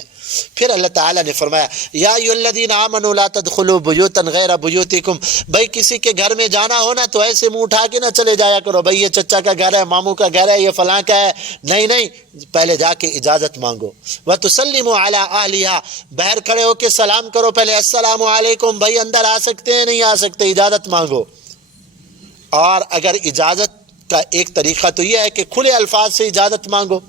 پھر اللہ تعالیٰ نے فرمایا یا ایھا الذین آمنوا لا تدخلوا بیوتا غیر بیوتکم، بھائی کسی کے گھر میں جانا ہو نا تو ایسے منہ اٹھا کے نہ چلے جایا کرو، بھائی یہ چچا کا گھر ہے، ماموں کا گھر ہے، یہ فلاں کا ہے. نہیں، پہلے جا کے اجازت مانگو. وتسلموا علی اہلھا، باہر کھڑے ہو کے سلام کرو پہلے، السلام علیکم، بھائی اندر آ سکتے ہیں نہیں آ سکتے، اجازت مانگو. اور اگر اجازت کا ایک طریقہ تو یہ ہے کہ کھلے الفاظ سے اجازت مانگو.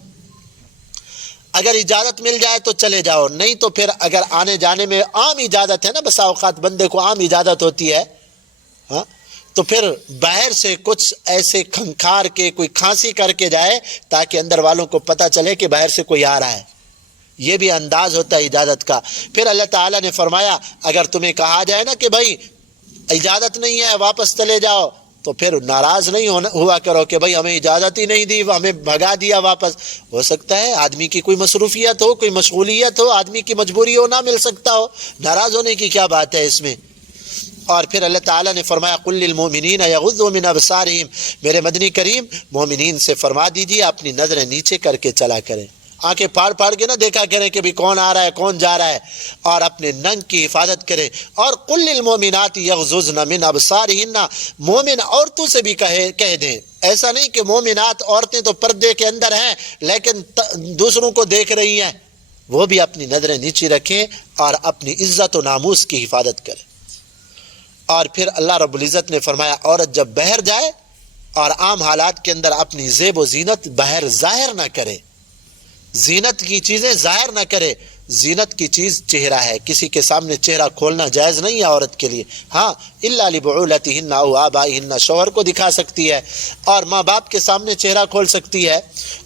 اگر اجازت مل جائے تو چلے جاؤ، نہیں تو پھر اگر آنے جانے میں عام اجازت ہے نا، بسا اوقات بندے کو عام اجازت ہوتی ہے، ہاں، تو پھر باہر سے کچھ ایسے کھنکھار کے کوئی کھانسی کر کے جائے تاکہ اندر والوں کو پتہ چلے کہ باہر سے کوئی آ رہا ہے. یہ بھی انداز ہوتا ہے اجازت کا. پھر اللہ تعالیٰ نے فرمایا اگر تمہیں کہا جائے نا کہ بھائی اجازت نہیں ہے واپس چلے جاؤ، تو پھر ناراض نہیں ہوا کرو کہ بھائی ہمیں اجازت ہی نہیں دی، ہمیں بھگا دیا واپس. ہو سکتا ہے آدمی کی کوئی مصروفیت ہو، کوئی مشغولیت ہو، آدمی کی مجبوری ہو، نہ مل سکتا ہو، ناراض ہونے کی کیا بات ہے اس میں. اور پھر اللہ تعالیٰ نے فرمایا قل للمؤمنین یغضوا من ابصارہم، میرے مدنی کریم مومنین سے فرما دیجیے اپنی نظریں نیچے کر کے چلا کریں، آنکھیں پھاڑ کے نہ دیکھا کریں کہ بھی کون آ رہا ہے کون جا رہا ہے، اور اپنے ننگ کی حفاظت کریں. اور قل للمؤمنات یغضضن من ابصارہن، مومن عورتوں سے بھی کہہ دیں. ایسا نہیں کہ مومنات عورتیں تو پردے کے اندر ہیں لیکن دوسروں کو دیکھ رہی ہیں، وہ بھی اپنی نظریں نیچے رکھیں اور اپنی عزت و ناموس کی حفاظت کریں. اور پھر اللہ رب العزت نے فرمایا عورت جب باہر جائے اور عام حالات کے اندر اپنی زیب و زینت باہر ظاہر نہ کرے، زینت کی چیزیں ظاہر نہ کرے، زینت کی چیز چہرہ ہے، کسی کے سامنے چہرہ کھولنا جائز نہیں ہے عورت کے لیے، ہاں الا لبعولتہن او آبائہن، شوہر کو دکھا سکتی ہے اور ماں باپ کے سامنے چہرہ کھول سکتی ہے،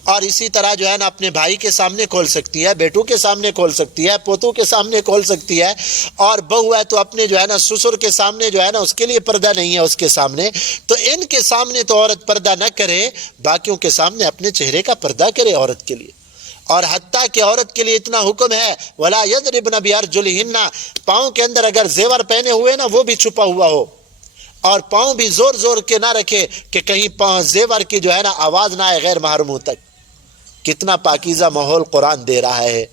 اور اسی طرح جو ہے نا اپنے بھائی کے سامنے کھول سکتی ہے، بیٹوں کے سامنے کھول سکتی ہے، پوتوں کے سامنے کھول سکتی ہے، اور بہو ہے تو اپنے جو ہے نا سسر کے سامنے جو ہے نا اس کے لیے پردہ نہیں ہے اس کے سامنے، تو ان کے سامنے تو عورت پردہ نہ کرے، باقیوں کے سامنے اپنے چہرے کا پردہ کرے عورت کے لیے۔ اور حتیٰ کہ عورت کے لیے اتنا حکم ہے وَلَا يَضْرِبْنَ بِأَرْجُلِهِنَّ، پاؤں کے اندر اگر زیور پہنے ہوئے نا وہ بھی چھپا ہوا ہو، اور پاؤں بھی زور زور کے نہ رکھے کہ کہیں پاؤں زیور کی جو ہے نا آواز نہ آئے غیر محرموں تک۔ کتنا پاکیزہ ماحول قرآن دے رہا ہے،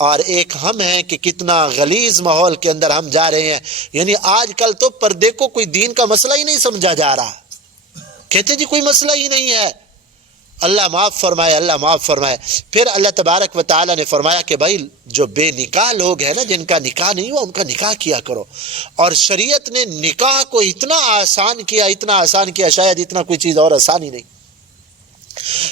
اور ایک ہم ہیں کہ کتنا غلیظ ماحول کے اندر ہم جا رہے ہیں۔ یعنی آج کل تو پردے کو کوئی دین کا مسئلہ ہی نہیں سمجھا جا رہا، کہتے جی کوئی مسئلہ ہی نہیں ہے۔ اللہ معاف فرمائے، اللہ معاف فرمائے۔ پھر اللہ تبارک و تعالی نے فرمایا کہ بھائی جو بے نکاح لوگ ہیں نا، جن کا نکاح نہیں ہوا، ان کا نکاح کیا کرو۔ اور شریعت نے نکاح کو اتنا آسان کیا، اتنا آسان کیا، شاید اتنا کوئی چیز اور آسان ہی نہیں۔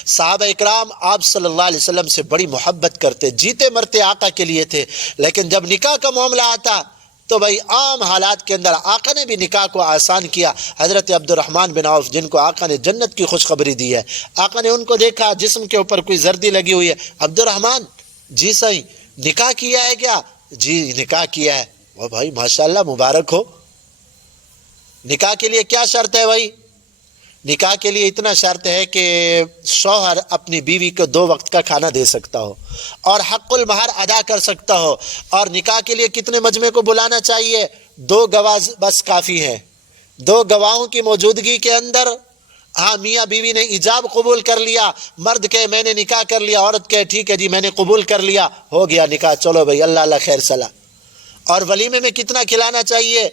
صحابہ اکرام آپ صلی اللہ علیہ وسلم سے بڑی محبت کرتے، جیتے مرتے آقا کے لیے تھے، لیکن جب نکاح کا معاملہ آتا تو بھائی عام حالات کے اندر آقا نے بھی نکاح کو آسان کیا۔ حضرت عبد الرحمن بن عوف جن کو آقا نے جنت کی خوشخبری دی ہے، آقا نے ان کو دیکھا جسم کے اوپر کوئی زردی لگی ہوئی ہے، عبد الرحمن جی صحیح نکاح کیا ہے کیا؟ جی نکاح کیا ہے۔ وہ بھائی ماشاءاللہ مبارک ہو۔ نکاح کے لیے کیا شرط ہے بھائی؟ نکاح کے لیے اتنا شرط ہے کہ شوہر اپنی بیوی کو 2 وقت کا کھانا دے سکتا ہو اور حق المہر ادا کر سکتا ہو۔ اور نکاح کے لیے کتنے مجمع کو بلانا چاہیے؟ 2 گواہ بس کافی ہیں۔ 2 گواہوں کی موجودگی کے اندر ہاں میاں بیوی نے ایجاب قبول کر لیا، مرد کہے میں نے نکاح کر لیا، عورت کہے ٹھیک ہے جی میں نے قبول کر لیا، ہو گیا نکاح، چلو بھائی اللہ اللہ خیر صلاح۔ اور ولیمے میں کتنا کھلانا چاہیے؟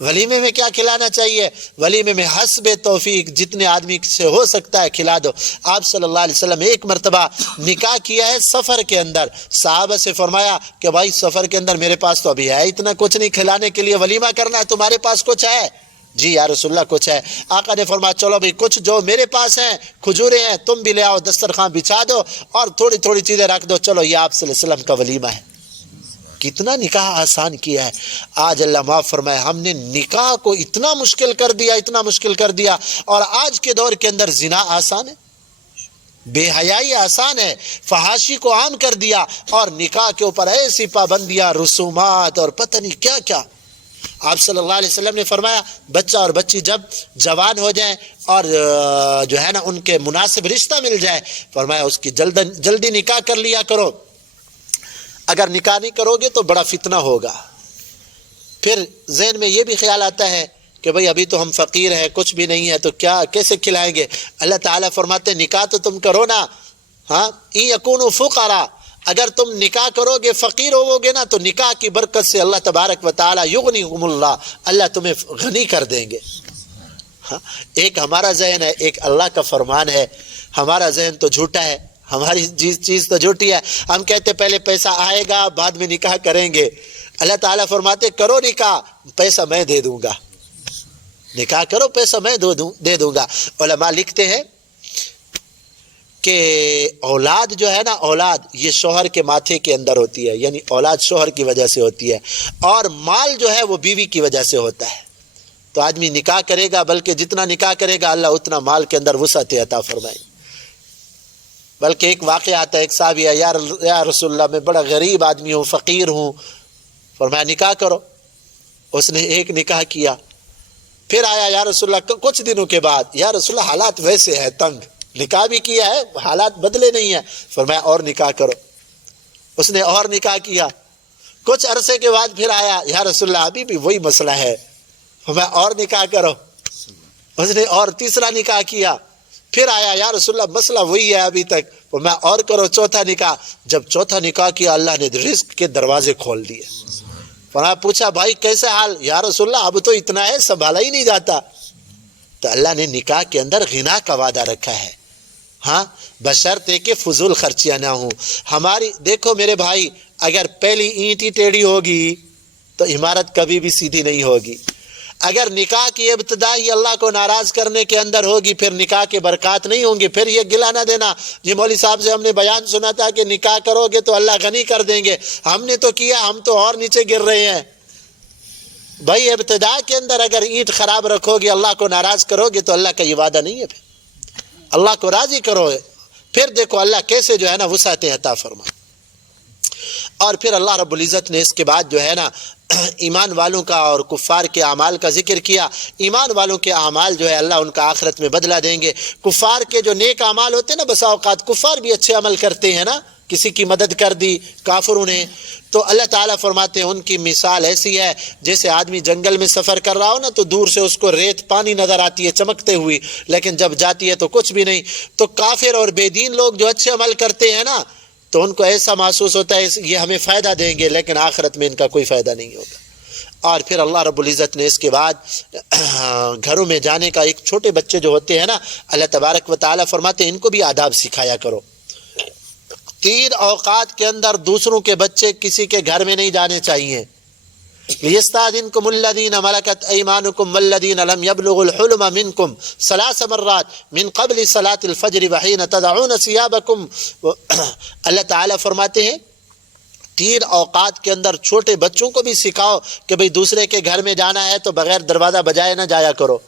ولیمے میں کیا کھلانا چاہیے؟ ولیمے میں حسب توفیق جتنے آدمی سے ہو سکتا ہے کھلا دو۔ آپ صلی اللہ علیہ وسلم ایک مرتبہ نکاح کیا ہے سفر کے اندر، صحابہ سے فرمایا کہ بھائی سفر کے اندر میرے پاس تو ابھی ہے اتنا کچھ نہیں کھلانے کے لیے، ولیمہ کرنا ہے، تمہارے پاس کچھ ہے؟ جی یا رسول اللہ کچھ ہے۔ آقا نے فرمایا چلو بھائی کچھ جو میرے پاس ہیں کھجوریں ہیں تم بھی لے آؤ، دسترخوان بچھا دو اور تھوڑی تھوڑی چیزیں رکھ دو، چلو یہ آپ صلی اللہ علیہ وسلم کا ولیمہ ہے۔ کتنا نکاح آسان کیا ہے۔ آج اللہ معاف فرمائے ہم نے نکاح کو اتنا مشکل کر دیا، اتنا مشکل کر دیا، اور آج کے دور کے اندر زنا آسان ہے، بے حیائی آسان ہے، فحاشی کو عام کر دیا، اور نکاح کے اوپر ایسی پابندیاں، رسومات اور پتہ نہیں کیا کیا۔ آپ صلی اللہ علیہ وسلم نے فرمایا بچہ اور بچی جب جوان ہو جائیں اور جو ہے نا ان کے مناسب رشتہ مل جائے، فرمایا اس کی جلدی نکاح کر لیا کرو، اگر نکاح نہیں کرو گے تو بڑا فتنہ ہوگا۔ پھر ذہن میں یہ بھی خیال آتا ہے کہ بھئی ابھی تو ہم فقیر ہیں، کچھ بھی نہیں ہے، تو کیا کیسے کھلائیں گے؟ اللہ تعالیٰ فرماتے ہیں نکاح تو تم کرو نا، ہاں ان یکونوا فقراء، اگر تم نکاح کرو گے فقیر ہوو گے نا تو نکاح کی برکت سے اللہ تبارک و تعالیٰ یغنیہم اللہ، اللہ تمہیں غنی کر دیں گے۔ ہاں ایک ہمارا ذہن ہے، ایک اللہ کا فرمان ہے۔ ہمارا ذہن تو جھوٹا ہے، ہماری چیز تو جھوٹی ہے۔ ہم کہتے پہلے پیسہ آئے گا بعد میں نکاح کریں گے، اللہ تعالیٰ فرماتے کرو نکاح پیسہ میں دے دوں گا، نکاح کرو پیسہ میں دے دوں گا۔ علماء لکھتے ہیں کہ اولاد جو ہے نا، اولاد یہ شوہر کے ماتھے کے اندر ہوتی ہے، یعنی اولاد شوہر کی وجہ سے ہوتی ہے، اور مال جو ہے وہ بیوی کی وجہ سے ہوتا ہے۔ تو آدمی نکاح کرے گا، بلکہ جتنا نکاح کرے گا اللہ اتنا مال کے اندر وسعت عطا فرمائے۔ بلکہ ایک واقعہ آتا ہے، ایک صاحب یا رسول اللہ میں بڑا غریب آدمی ہوں، فقیر ہوں، فرمایا نکاح کرو۔ اس نے ایک نکاح کیا، پھر آیا یا رسول اللہ کچھ دنوں کے بعد، یا رسول اللہ حالات ویسے ہے تنگ، نکاح بھی کیا ہے حالات بدلے نہیں ہیں، فرمایا اور نکاح کرو۔ اس نے اور نکاح کیا، کچھ عرصے کے بعد پھر آیا یا رسول اللہ ابھی بھی وہی مسئلہ ہے، فرمایا اور نکاح کرو۔ اس نے اور تیسرا نکاح کیا، پھر آیا یا رسول اللہ مسئلہ وہی ہے ابھی تک، فرمایا اور کرو چوتھا نکاح۔ جب چوتھا نکاح کیا اللہ نے رزق کے دروازے کھول دیے۔ فرمایا پوچھا بھائی کیسے حال؟ یا رسول اللہ اب تو اتنا ہے سنبھالا ہی نہیں جاتا۔ تو اللہ نے نکاح کے اندر غنا کا وعدہ رکھا ہے، ہاں بشرطے کہ فضول خرچیاں نہ ہوں۔ ہماری دیکھو میرے بھائی، اگر پہلی اینٹ ہی ٹیڑھی ہوگی تو عمارت کبھی بھی سیدھی نہیں ہوگی۔ اگر نکاح کی ابتدا ہی اللہ کو ناراض کرنے کے اندر ہوگی پھر نکاح کے برکات نہیں ہوں گی. پھر یہ گلہ نہ دینا جی مولوی صاحب سے ہم نے بیان سنا تھا کہ نکاح کرو گے تو اللہ غنی کر دیں گے, ہم نے تو کیا, ہم تو اور نیچے گر رہے ہیں. بھائی ابتدا کے اندر اگر اینٹ خراب رکھو گے, اللہ کو ناراض کرو گے تو اللہ کا یہ وعدہ نہیں ہے. پھر اللہ کو راضی کرو, پھر دیکھو اللہ کیسے جو ہے نا وسعتیں عطا فرمائے. اور پھر اللہ رب العزت نے اس کے بعد جو ہے نا ایمان والوں کا اور کفار کے اعمال کا ذکر کیا. ایمان والوں کے اعمال جو ہے اللہ ان کا آخرت میں بدلہ دیں گے. کفار کے جو نیک اعمال ہوتے ہیں نا, بسا اوقات کفار بھی اچھے عمل کرتے ہیں نا, کسی کی مدد کر دی کافروں نے, تو اللہ تعالیٰ فرماتے ہیں ان کی مثال ایسی ہے جیسے آدمی جنگل میں سفر کر رہا ہو نا, تو دور سے اس کو ریت پانی نظر آتی ہے چمکتے ہوئی, لیکن جب جاتی ہے تو کچھ بھی نہیں. تو کافر اور بے دین لوگ جو اچھے عمل کرتے ہیں نا, تو ان کو ایسا محسوس ہوتا ہے یہ ہمیں فائدہ دیں گے, لیکن آخرت میں ان کا کوئی فائدہ نہیں ہوگا. اور پھر اللہ رب العزت نے اس کے بعد گھروں میں جانے کا, ایک چھوٹے بچے جو ہوتے ہیں نا, اللہ تبارک و تعالیٰ فرماتے ہیں ان کو بھی آداب سکھایا کرو. 3 اوقات کے اندر دوسروں کے بچے کسی کے گھر میں نہیں جانے چاہیے. لِيَسْتَأْذِنْكُمُ الَّذِينَ مَلَكَتْ أَيْمَانُكُمْ وَالَّذِينَ لَمْ يَبْلُغُوا الْحُلُمَ مِنْكُمْ 3 مرات من قبل صلاة الفجر وحين تضعون ثيابكم. اللہ تعالیٰ فرماتے ہیں 3 اوقات کے اندر چھوٹے بچوں کو بھی سکھاؤ کہ بھئی دوسرے کے گھر میں جانا ہے تو بغیر دروازہ بجائے نہ جایا کرو.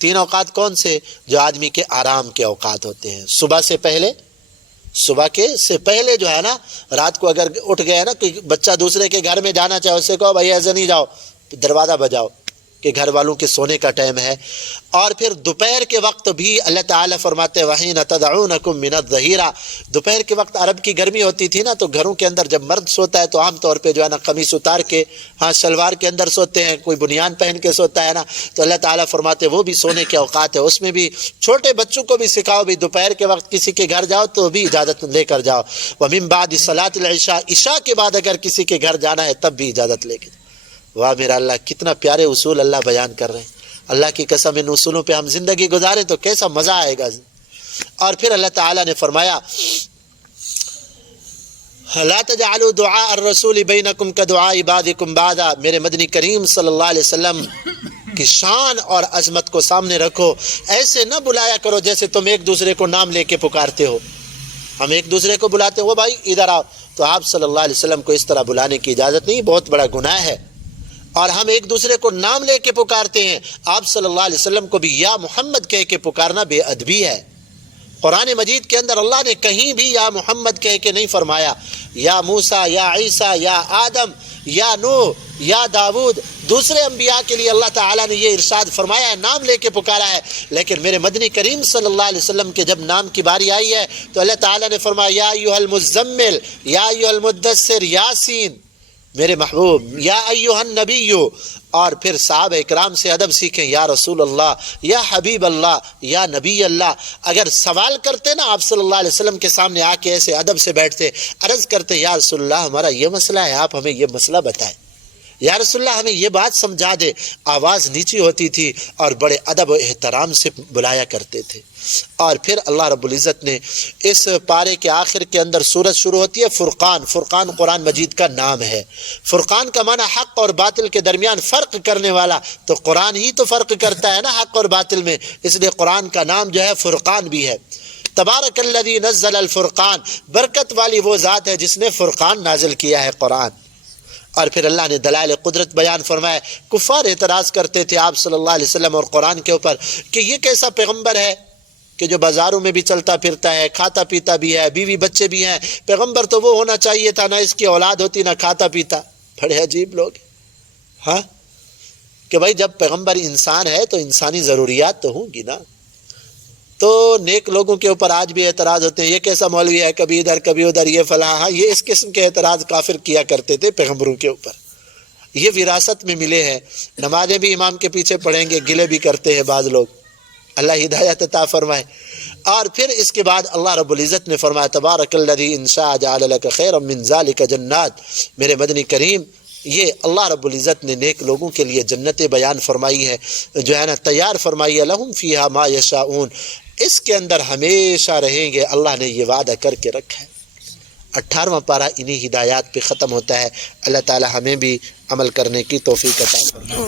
3 اوقات کون سے؟ جو آدمی کے آرام کے اوقات ہوتے ہیں. صبح سے پہلے, صبح کے سے پہلے جو ہے نا, رات کو اگر اٹھ گئے نا کہ بچہ دوسرے کے گھر میں جانا چاہے, اسے کہو بھائی ایسے نہیں جاؤ, دروازہ بجاؤ کہ گھر والوں کے سونے کا ٹائم ہے. اور پھر دوپہر کے وقت بھی اللہ تعالیٰ فرماتے وَحِينَ تَدْعُونَكُم مِّنَ الظَّهِيرَةِ. دوپہر کے وقت عرب کی گرمی ہوتی تھی نا, تو گھروں کے اندر جب مرد سوتا ہے تو عام طور پہ جو ہے نا قمیص اتار کے, ہاں شلوار کے اندر سوتے ہیں, کوئی بنیان پہن کے سوتا ہے نا. تو اللہ تعالیٰ فرماتے وہ بھی سونے کے اوقات ہے, اس میں بھی چھوٹے بچوں کو بھی سکھاؤ بھی دوپہر کے وقت کسی کے گھر جاؤ تو بھی اجازت لے کر جاؤ. وَمِن بَعْدِ صَلَاةِ الْعِشَاءِ, عشاء کے بعد اگر کسی کے گھر جانا ہے تب بھی اجازت لے کے. واہ میرا اللہ, کتنا پیارے اصول اللہ بیان کر رہے ہیں. اللہ کی قسم ان اصولوں پہ ہم زندگی گزاریں تو کیسا مزہ آئے گا. اور پھر اللہ تعالیٰ نے فرمایا لا تجعلوا دعاء الرسول بینکم کدعاء بعضکم بعضا. میرے مدنی کریم صلی اللہ علیہ وسلم کی شان اور عظمت کو سامنے رکھو. ایسے نہ بلایا کرو جیسے تم ایک دوسرے کو نام لے کے پکارتے ہو. ہم ایک دوسرے کو بلاتے ہیں, وہ بھائی ادھر آؤ, تو آپ صلی اللہ علیہ وسلم کو اس طرح بلانے کی اجازت نہیں, بہت بڑا گناہ ہے. اور ہم ایک دوسرے کو نام لے کے پکارتے ہیں, آپ صلی اللہ علیہ وسلم کو بھی یا محمد کہہ کے پکارنا بے ادبی ہے. قرآن مجید کے اندر اللہ نے کہیں بھی یا محمد کہہ کے نہیں فرمایا. یا موسیٰ, یا عیسیٰ, یا آدم, یا نوح, یا داود, دوسرے انبیاء کے لیے اللہ تعالیٰ نے یہ ارشاد فرمایا ہے, نام لے کے پکارا ہے. لیکن میرے مدنی کریم صلی اللہ علیہ وسلم کے جب نام کی باری آئی ہے تو اللہ تعالیٰ نے فرمایا یا ایھا المزمل, یا ایھا المدثر, یاسین میرے محبوب, یا ایھا النبی. اور پھر صحابہ اکرام سے ادب سیکھیں, یا رسول اللہ, یا حبیب اللہ, یا نبی اللہ. اگر سوال کرتے نا آپ صلی اللہ علیہ وسلم کے سامنے آ کے ایسے ادب سے بیٹھتے, عرض کرتے یا رسول اللہ ہمارا یہ مسئلہ ہے, آپ ہمیں یہ مسئلہ بتائیں, یا رسول اللہ ہمیں یہ بات سمجھا دے. آواز نیچی ہوتی تھی اور بڑے ادب و احترام سے بلایا کرتے تھے. اور پھر اللہ رب العزت نے اس پارے کے آخر کے اندر سورت شروع ہوتی ہے فرقان. فرقان قرآن مجید کا نام ہے. فرقان کا معنی حق اور باطل کے درمیان فرق کرنے والا, تو قرآن ہی تو فرق کرتا ہے نا حق اور باطل میں, اس لیے قرآن کا نام جو ہے فرقان بھی ہے. تبارک الذی نزل الفرقان, برکت والی وہ ذات ہے جس نے فرقان نازل کیا ہے قرآن. اور پھر اللہ نے دلائل قدرت بیان فرمایا. کفار اعتراض کرتے تھے آپ صلی اللہ علیہ وسلم اور قرآن کے اوپر کہ یہ کیسا پیغمبر ہے کہ جو بازاروں میں بھی چلتا پھرتا ہے, کھاتا پیتا بھی ہے, بیوی بچے بھی ہیں. پیغمبر تو وہ ہونا چاہیے تھا, نہ اس کی اولاد ہوتی نہ کھاتا پیتا. بڑے عجیب لوگ, ہاں, کہ بھائی جب پیغمبر انسان ہے تو انسانی ضروریات تو ہوں گی نا. تو نیک لوگوں کے اوپر آج بھی اعتراض ہوتے ہیں, یہ کیسا مولوی ہے, کبھی ادھر کبھی ادھر, یہ فلاں. ہاں, یہ اس قسم کے اعتراض کافر کیا کرتے تھے پیغمبروں کے اوپر. یہ وراثت میں ملے ہیں. نمازیں بھی امام کے پیچھے پڑھیں گے, گلے بھی کرتے ہیں بعض لوگ. اللہ ہدایت عطا فرمائے. اور پھر اس کے بعد اللہ رب العزت نے فرمایا تبارک الذی ان شاء جعل لک خیرا من ذلک جنات. میرے مدنی کریم, یہ اللہ رب العزت نے نیک لوگوں کے لیے جنتیں بیان فرمائی ہے, جو ہے نا تیار فرمائی ہے. لہم فیہا ما یشاؤون, اس کے اندر ہمیشہ رہیں گے, اللہ نے یہ وعدہ کر کے رکھا ہے. 18واں پارہ انہی ہدایات پہ ختم ہوتا ہے. اللہ تعالی ہمیں بھی عمل کرنے کی توفیق عطا فرمائے.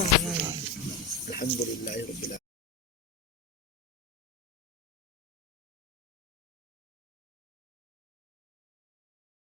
الحمد للہ.